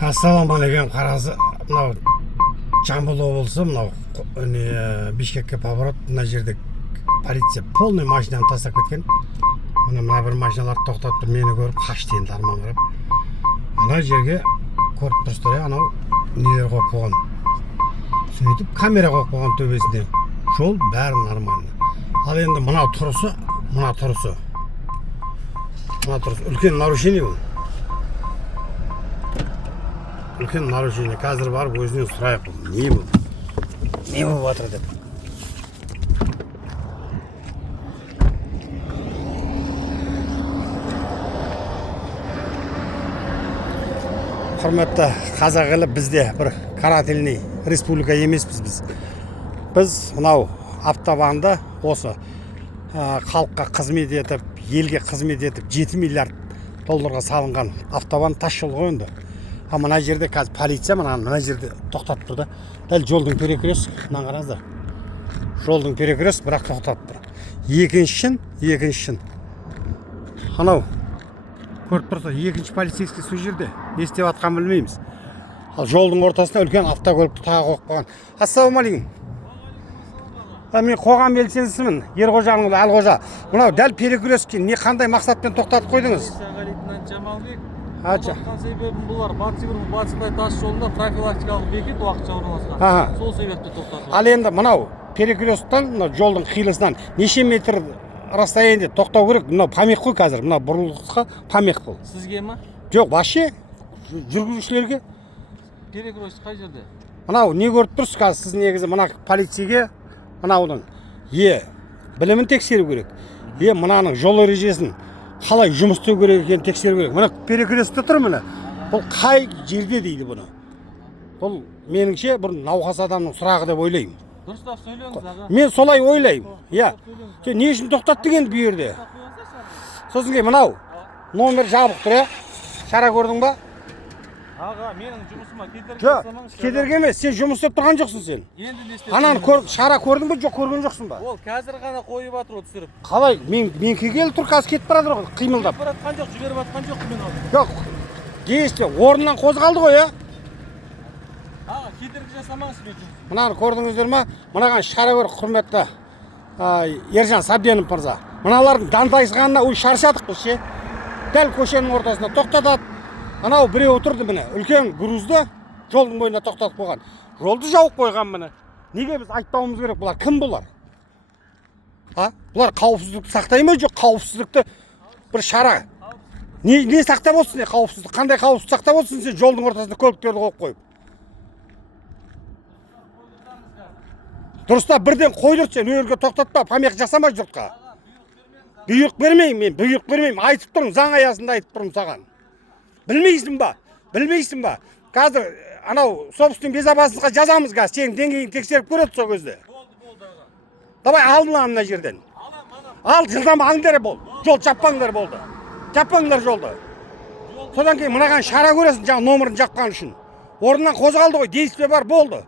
Ассалаумағалейкум қарасы, мынау Жамбыл облысы, мынау Бишкекке поворот, мына жерде полиция полный машинаны тастап кеткен. Мына бір машиналарды тоқтатып мені көріп қашты енді арман қарап. Ана жерге көріп тұрсыздар, анау нелер қойып қойған. Сөйтіп камера қойып қойған төбесіне. Жол бәрі нормально. Ал енді мына тұрысы үлкен нарушение бұл. Үлкен нарушение. Қазір барып өзінен сұрайық. Не бұл? Не болып жатыр деп. Құрметті қазақ елі, бізде бір карательный республика емеспіз біз. Біз мынау автобанды осы халыққа қызмет етіп, елге қызмет етіп 7 миллиард долларға салынған автобан тас жол ғой енді. А мына жерде қазір полиция мына жерде тоқтатып тұр да. Дәл жолдың перекрес, мына қараңыздар. Жолдың перекрес, бірақ тоқтатып тұр. Екіншісін. Анау көріп тұрса, екінші полицейский сол жерде. Не істеп жатқанын білмейміз. Ал жолдың ортасында үлкен автокөлікті тағы қойып қойған. Ассалаумағалейкум. Мен қоғам белсендісімін, Ерғожаның Алғожа. Мынау дәл перекреске не қандай мақсатпен тоқтатып қойдыңыз? Жамалбек. Тоқтатқан себебім бұлар Батыс-Қытай тас жолында профилактикалық бекет уақытша орналасқан. Сол себепті тоқтатылды. Ал енді мынау перекрестен, мынау жолдың қиылысынан неше метр расстояниеде тоқтау керек? Мынау помех қой қазір. Мынау бұрылысқа помех бұл. Сізге ма? Жоқ, вообще жүргізушілерге. Перекрест қай жерде? Мынау не көріп тұрсыз қазір? Сіз негізі мына полицейге мынаудың білімін тексеру керек. Мынаның жол ережесін қалай жұмыс істеу керек екенін тексеру керек. Мына перекрестте тұр міне. Бұл қай жерде дейді бұны? Бұл меніңше бір науқас адамның сұрағы деп ойлаймын. Дұрыстап сөйлеңіз аға. Мен солай ойлаймын. Не үшін тоқтаттық енді бұл жерде? Сосын мынау номер жабық тұр, шара көрдің ба? Аға, менің жұмысыма кедергі жасамаңыз. Кедергі емес, сен жұмыс істеп тұрған жоқсың сен. Енді не істеп? Ананы шара көрдің бе, жоқ көрген жоқсың ба? Ол қазір ғана қойып жатыр ол түсіріп. Қалай? Мен келгелі тұр, қазір кетіп барады ғой, қимылдап. Кетіп баратқан жоқ, жіберіп жатқан жоқ мен оны. Жоқ. Действие орнынан қозғалды ғой, Аға, кедергі жасамаңыз мен жұмысыма. Мынаны көрдіңіздер ме? Мынаған шара көр, құрметті Ержан Сабденов мырза. Мыналардың дантайсығанына шаршадық біз ше. Дәл көшенің ортасында тоқтатады. Анау біреу отырды міне, үлкен грузды жолдың бойына тоқтатып қойған. Жолды жауып қойған міне. Неге біз айтпауымыз керек? Бұлар кім бұлар? Бұлар қауіпсіздікті сақтай ма, жоқ қауіпсіздікті бір шара. Не сақтап отырсың, қауіпсіздік? Қандай қауіпсіздік сақтап отырсың сен жолдың ортасында көліктерді қойып қойып? Дұрыстап бірден қойдырт сен, өрге тоқтатпа, помех жасама жұртқа. Бұйрық бермеймін, айтып тұрмын, заң аясында айтып тұрмын саған. Білмейсің ба? Қазір анау собственный безопасностьқа жазамыз қазір, сенің деңгейін тексеріп көреді сол кезде. Болды аға. Давай алдын мына жерден. Ал, жылдам алыңдар бол. Жол жаппаңдар болды. Жаппаңдар жолды. Содан кейін мынаған шара көресің, жаңа номерін жапқан үшін. Орнынан қозғалды ғой, действие бар, болды.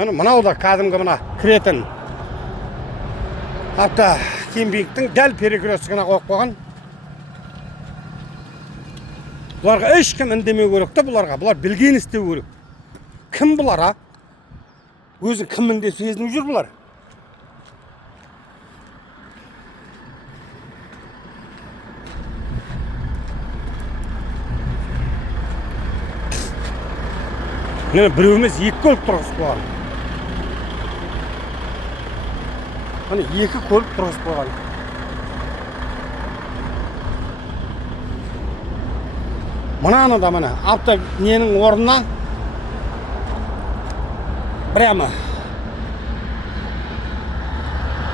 Мынау да кәдімгі мына кіретін автокемпингтің дәл перекрестігіне қойып қойған. Бұларға ешкім үндемеу керек те бұларға. Бұлар білген істеу керек. Кім бұлар, Өзін кіммін деп сезініп жүр бұлар. Міне біреу емес, екі көлік тұрғызып қойған. Міне екі көлік тұрғызып қойған. Мынаны да міне ненің орнына прямо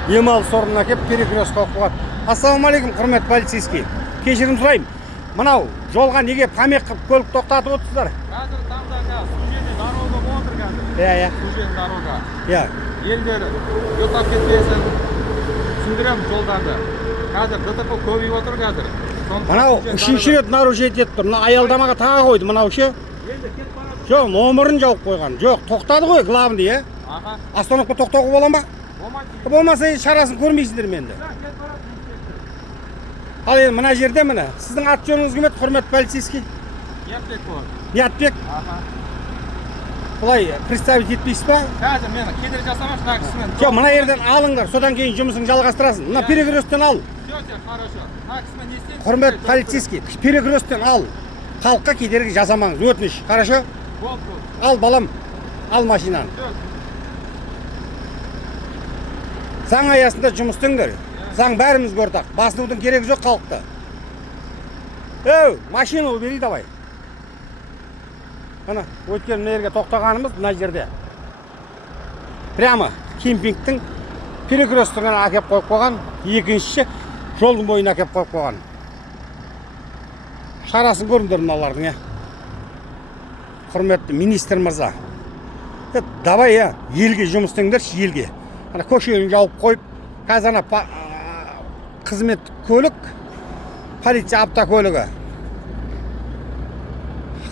демалыс орнына кеп перекрест қойып қойған. Ассалаумағалейкум, құрметті полицейский. Кешірім сұраймын. Мынау жолға неге помех қылып көлік тоқтатып отырсыздар? Қазір таңда сужение дорога болып отыр қазір. Сужение дорога. Елдер өтіп кетпесін, түсіндірем жолдарды. Қазір ДТП көбейіп отыр қазір. Мынау үшінші рет нарушение етіп тұр. Мына аялдамаға тағы қойды, мынау ше. Жоқ, номерін жауып қойған. Жоқ, тоқтады ғой, главный, Остановка тоқтауға бола ма? Болмаса шарасын көрмейсіңдер менде. Ал енді мына жерде міне сіздің аты жөніңіз кім еді, құрметті полицейский? Ниятбек бол. Ниятбек. Аха. Бұлай представить етпейсіз ба? Қазір мені кедергі жасамашы, мына кісімен. Жоқ, мына жерден алыңдар, содан кейін жұмысыңды жалғастырасың. Мына перекрестен ал. Все, хорошо. Мына кісімен не істейміз? Құрметті полицейский, перекрестен ал. Халыққа кедергі жасамаңыз, өтініш. Хорошо? Бол. Ал балам, ал машинаны. Заң аясында жұмыс істеңдер. Заң бәрімізге ортақ. Басынудың керегі жоқ халықты. Машину бери давай. Мына өткен мына жерге тоқтағанымыз мына жерде. Прямо кемпингтің перекрестігіне әкеп қойып қойған, екіншісі жолдың бойына әкеп қойып қойған. Шарасын көріңдер мыналардың, құрметті министр мырза. Давай, елге жұмыс істеңдерші, елге. Ана көшені жауып қойып, қазір ана қызмет көлік, полиция автокөлігі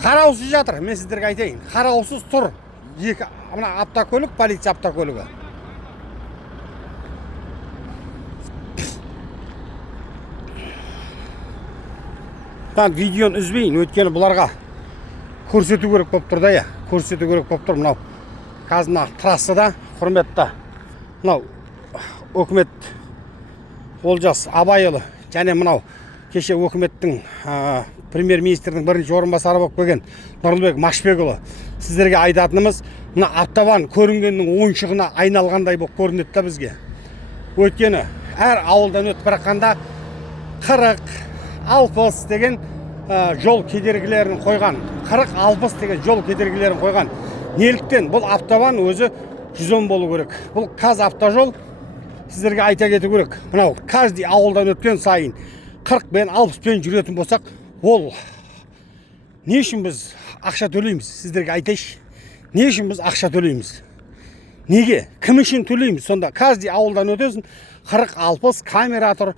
қараусыз жатыр. Мен сіздерге айтайын, қараусыз тұр. Екі мына автокөлік, полиция автокөлігі. Видеоны үзбейін, өткені бұларға көрсету керек болып тұр да, көрсету керек болып тұр. Мынау қазір трассада, құрметті, мынау өкімет Олжас Абайұлы және мынау кеше өкіметтің премьер-министрдің бірінші орынбасары болып келген Нұрлыбек Машбекұлы, сіздерге айтатынымыз, мына автобан көрінгеннің ойыншығына айналғандай болып көрінеді да бізге. Өйткені әр ауылдан өтіп бараққанда 40-60 деген жол кедергілерін қойған. 40-60 деген жол кедергілерін қойған. Неліктен? Бұл автобан өзі 110 болу керек. Бұл қаз автожол сіздерге айта кету керек. Мынау каждый ауылдан өткен сайын 40 пен 60 пен жүретін болсақ, ол не үшін біз ақша төлейміз? Сіздерге айтайыншы. Не үшін біз ақша төлейміз? Неге? Кім үшін төлейміз? Сонда каждый ауылдан өтесін 40-60 камера тұр,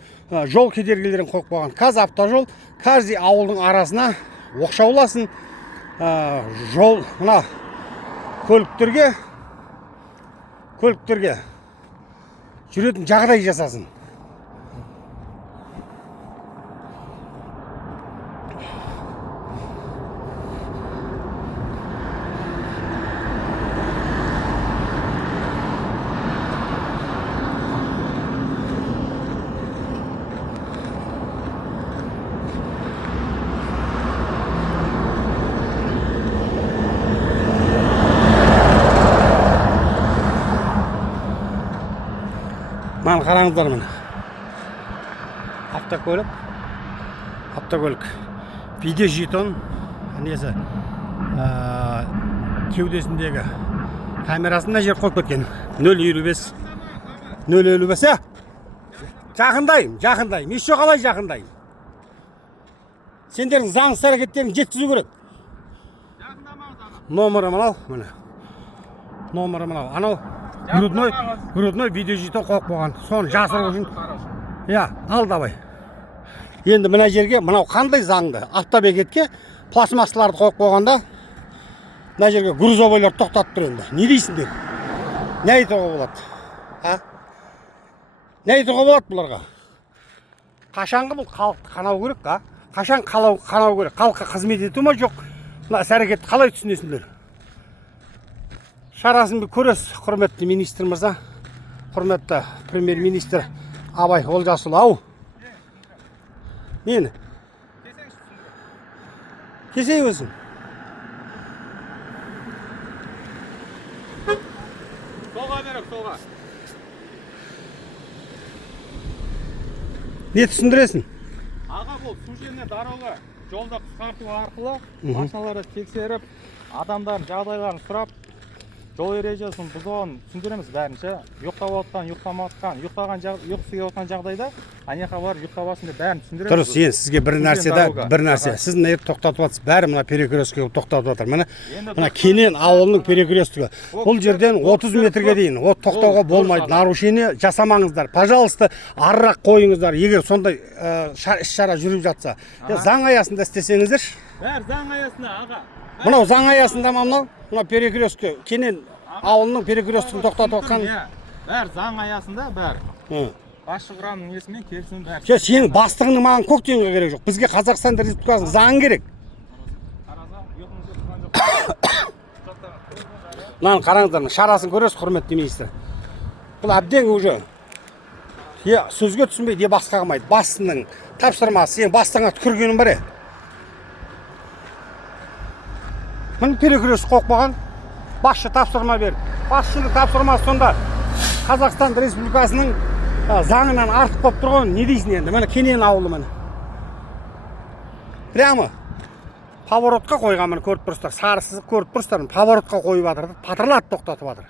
жол кедергілерін қойып қойған. Қаз автожол каждый ауылдың арасына оқшауласын, жол мына көліктерге жүретін жағдай жасасын. Маған қараңыздар міне. Автокөлік. Видеожетон несі кеудесіндегі камерасына жер қойып кеткен. 0.55. 0.55. Жақындайым. Еще қалай жақындайым. Сендердің заңсыз әрекеттерін жеткізу керек. Номері мынау, міне. Номері мынау. Анау грудной видеожетон қойып қойған. Соны жасыру үшін. Ал давай. Енді мына жерге мынау қандай заңды? Автобекетке пластмассаларды қойып қойғанда мына жерге грузовойлар тоқтатып тұр енді. Не дейсіңдер? Не айтуға болады? Не айтуға болады бұларға? Қашанғы бұл халықты қанау керек, Қашан қанау керек? Халыққа қызмет ету ма жоқ? Мына әрекетті қалай түсінесіңдер? Шарасын бір көресіз, құрметті министр мырза, құрметті премьер-министр Абай Олжасұлы. Нені? Кесей өзің. Солға беріп, солға. Не түсіндіресің? Аға бұл сужение дорога жолда қысқарту арқылы машиналарды тексеріп, адамдардың жағдайларын сұрап, жол ережесін бұзуын түсіндіреміз бәрінше. Ұйықтап жағдайда анеқа бар, ұйықтабасын деп бәрін түсіндіреміз. Дұрыс, сізге бір нәрсе. Сіз мына жерді тоқтатып жатсыз, бәрі мына перекрестікке тоқтатып жатыр. Мына Кенен ауылының перекрестігі. Бұл жерден 30 метрге дейін тоқтауға болмайды. Нарушение жасамаңыздар. Пожалуйста, арырақ қойыңыздар. Егер сондай іс-шара жүріп жатса, заң аясында істесеңіздер. Бәр заң аясында, аға. Мынау заң аясында мына перекрестке Кенен ауылының перекрестігін тоқтатып жатқан. Бәр заң аясында, бәр. басшы құрамның несімен келісім бәрі. Сенің бастығының маған көк тиынға керек жоқ. Бізге Қазақстан Республикасының заңы керек. Мынаны қараңыздар, шарасын көресіз, құрметті министр. Бұл әбден уже сөзге түсінбейді, басқа қылмайды. Басының тапсырмасы, сен бастығыңа түкіргенің бар. Міне перекрес қойып қойған, басшы тапсырма берді. Басшының тапсырмасы сонда Қазақстан Республикасының заңынан артық болып тұрған, не дейсің енді? Міне Кенен ауылы міне. Прямо поворотқа қойған, міне көріп тұрсыздар, сары сызық көріп тұрсыздар, поворотқа қойып жатыр, патруль тоқтатып жатыр.